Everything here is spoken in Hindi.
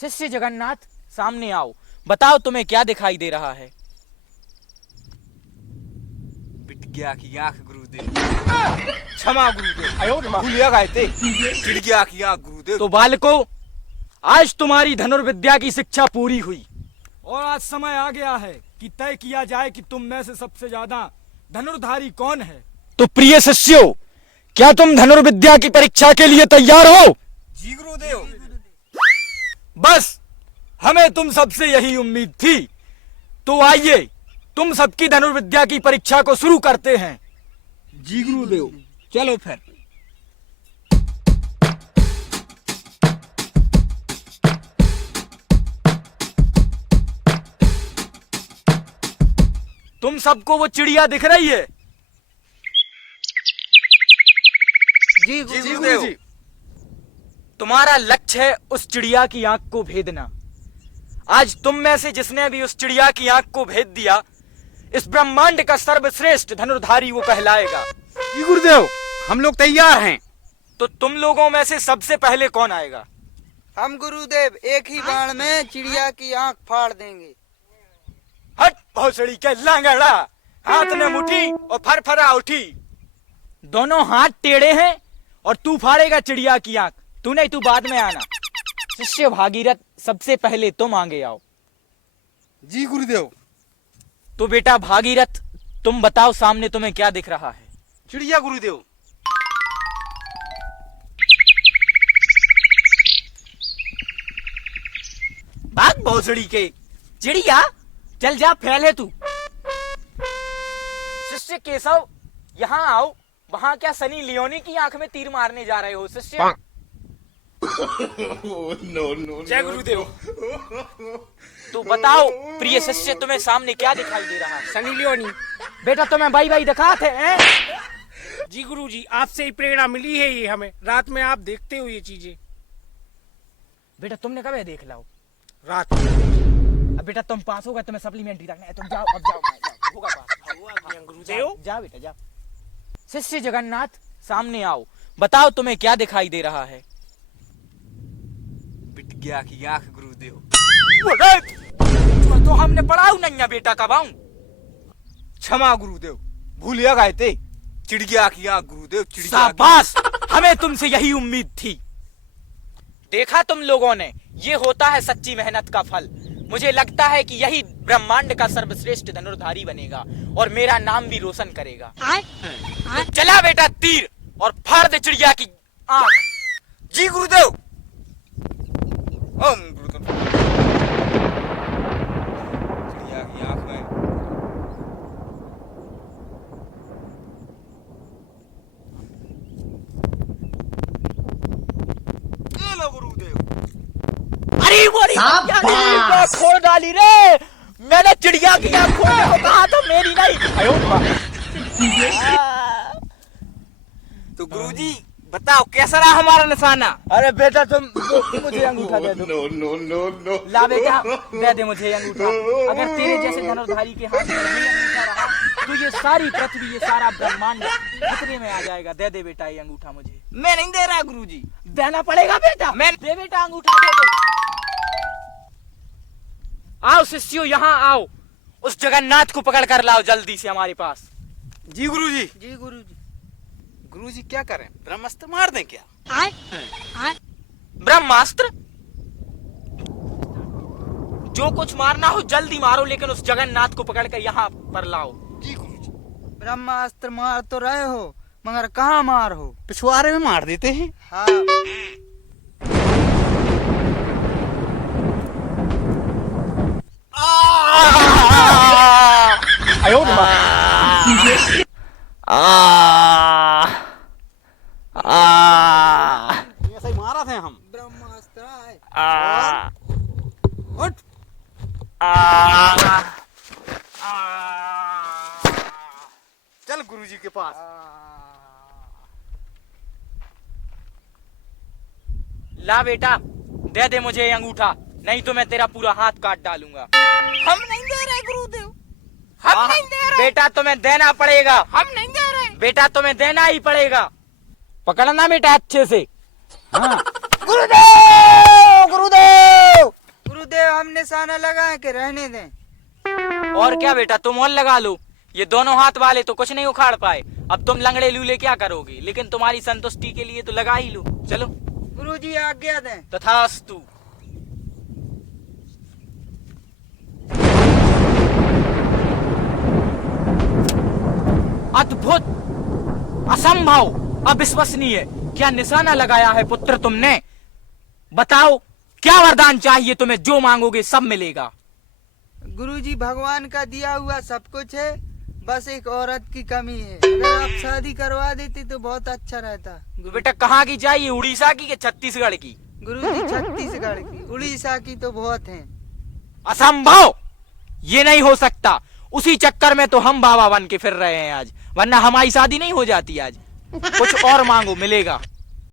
शिष्य जगन्नाथ सामने आओ, बताओ तुम्हें क्या दिखाई दे रहा है। बिटिया की आंख गुरुदेव। क्षमा गुरुदेव। भूलिया गए थे। चिड़िया की आंख गुरुदेव। तो बालकों, आज तुम्हारी धनुर्विद्या की शिक्षा पूरी हुई और आज समय आ गया है कि तय किया जाए कि तुम में से सबसे ज्यादा धनुर्धारी कौन है। तो प्रिय शिष्यों, क्या तुम धनुर्विद्या की परीक्षा के लिए तैयार हो? जी गुरुदेव। बस हमें तुम सबसे यही उम्मीद थी। तो आइए तुम सबकी धनुर्विद्या की परीक्षा को शुरू करते हैं। जी गुरुदेव, चलो फिर। तुम सबको वो चिड़िया दिख रही है? जी गुरुदेव। तुम्हारा लक्ष्य है उस चिड़िया की आंख को भेदना। आज तुम में से जिसने भी उस चिड़िया की आंख को भेद दिया, इस ब्रह्मांड का सर्वश्रेष्ठ धनुर्धारी वो कहलाएगा। जी गुरुदेव, हम लोग तैयार हैं। तो तुम लोगों में से सबसे पहले कौन आएगा? हम गुरुदेव एक ही बाण में चिड़िया की आंख फाड़ देंगे। हट भौसड़ी के लांगड़ा, हाथ ने मुठी और फरफरा उठी। दोनों हाथ टेढ़े हैं और तू फाड़ेगा चिड़िया की आंख। तू नहीं, तू बाद में आना। शिष्य भागीरथ, सबसे पहले तुम आगे आओ। जी गुरुदेव। तो बेटा भागीरथ, तुम बताओ सामने तुम्हें क्या दिख रहा है? चिड़िया गुरुदेव। भाग भौसड़ी के चिड़िया, चल जा, फैल है तू। शिष्य केशव, यहाँ आओ। वहाँ क्या सनी लियोनी की आंख में तीर मारने जा रहे हो शिष्य? जय गुरुदेव। तो बताओ प्रिय शिष्य, तुम्हें सामने क्या दिखाई दे रहा है? सनी लियोनी। बेटा तुम्हें बाई बाई दिखाते हैं। जी गुरुजी, आपसे ही प्रेरणा मिली है। ये हमें रात में आप देखते हो ये चीजें। बेटा तुमने कब देख लाओ? रात अब बेटा तुम पास होगा, तुम्हें सप्लीमेंट्री रखना है। तुम जाओ, अब जाओ, होगा पास। गुरुदेव। जा बेटा जा। शिष्य जगन्नाथ सामने आओ, बताओ तुम्हें क्या दिखाई दे रहा है? बिटिया की आंख गुरुदेव। तो हमने पढ़ाऊ नहीं बेटा कब आऊं? क्षमा गुरुदेव, भूलिया गए थे। चिड़िया की आंख गुरुदेव। शाबाश, हमें तुमसे यही उम्मीद थी। देखा तुम लोगों ने, ये होता है सच्ची मेहनत का फल। मुझे लगता है कि यही ब्रह्मांड का सर्वश्रेष्ठ धनुर्धारी बनेगा और मेरा नाम भी रोशन करेगा। तो चला बेटा तीर और फाड़ दे चिड़िया की आंख। जी गुरुदेव। ओम गुरुदेव। चिड़िया की आंख में ये लो गुरुदेव। अरे वो खोल डाली रे। मैंने चिड़िया की आंख खोलने को कहा था, मेरी नहीं। तो गुरुजी बताओ कैसा रहा हमारा निशाना? अरे बेटा तुम मुझे अंगूठा दे दो। ला बेटा, दे दे मुझे अंगूठा। अगर तेरे जैसे धनुर्धारी के हाथ में नहीं अंगूठा रहा, तो ये सारी पृथ्वी, ये सारा ब्रह्मांड खतरे में आ जाएगा। दे दे बेटा ये अंगूठा मुझे। मैं नहीं दे रहा गुरुजी। देना पड़ेगा बेटा। मैं दे बेटा अंगूठा दे दो। आओ शिष्यों, यहाँ आओ। उस जगन्नाथ को पकड़ कर लाओ जल्दी से हमारे पास। जी गुरुजी। जी गुरुजी। गुरुजी क्या करें, ब्रह्मास्त्र मार दें क्या? ब्रह्मास्त्र? जो कुछ मारना हो जल्दी मारो, लेकिन उस जगन्नाथ को पकड़ कर यहाँ पर लाओ। जी गुरुजी। ब्रह्मास्त्र मार तो रहे हो, मगर कहाँ मार हो? पिछवाड़े में मार देते हैं। हाँ। ऐसा ही मारा थे हम। ब्रह्मास्त्र है। उठ। चल गुरुजी के पास। ला बेटा, दे दे मुझे ये अंगूठा, नहीं तो मैं तेरा पूरा हाथ काट डालूंगा। हम नहीं दे रहे गुरुदेव। हम नहीं दे रहे। बेटा तुम्हें देना पड़ेगा। हम नहीं दे रहे। बेटा तुम्हें देना ही पड़ेगा। पकड़ना बेटा अच्छे से। हाँ। गुरुदेव, गुरुदेव। हम निशाना लगाए कि रहने दें? और क्या बेटा, तुम और लगा लो। ये दोनों हाथ वाले तो कुछ नहीं उखाड़ पाए, अब तुम लंगड़े लूले क्या करोगे? लेकिन तुम्हारी संतुष्टि के लिए तो लगा ही लो। चलो। गुरुजी आज्ञा दें। तथास्तु। अद्भुत, असंभव, अविश्वसनीय। क्या निशाना लगाया है पुत्र तुमने? बताओ, क्या वरदान चाहिए तुम्हें? जो मांगोगे सब मिलेगा। गुरुजी भगवान का दिया हुआ सब कुछ है, बस एक औरत की कमी है। अगर आप शादी करवा देती तो बहुत अच्छा रहता। तो बेटा कहाँ की चाहिए, उड़ीसा की कि छत्तीसगढ़ की? गुरुजी छत्तीसगढ़ की, उड़ीसा की तो बहुत हैं। असंभव, ये नहीं हो सकता। उसी चक्कर में तो हम बाबा बन के फिर रहे हैं आज, वरना हमारी शादी नहीं हो जाती आज। कुछ और मांगो, मिलेगा।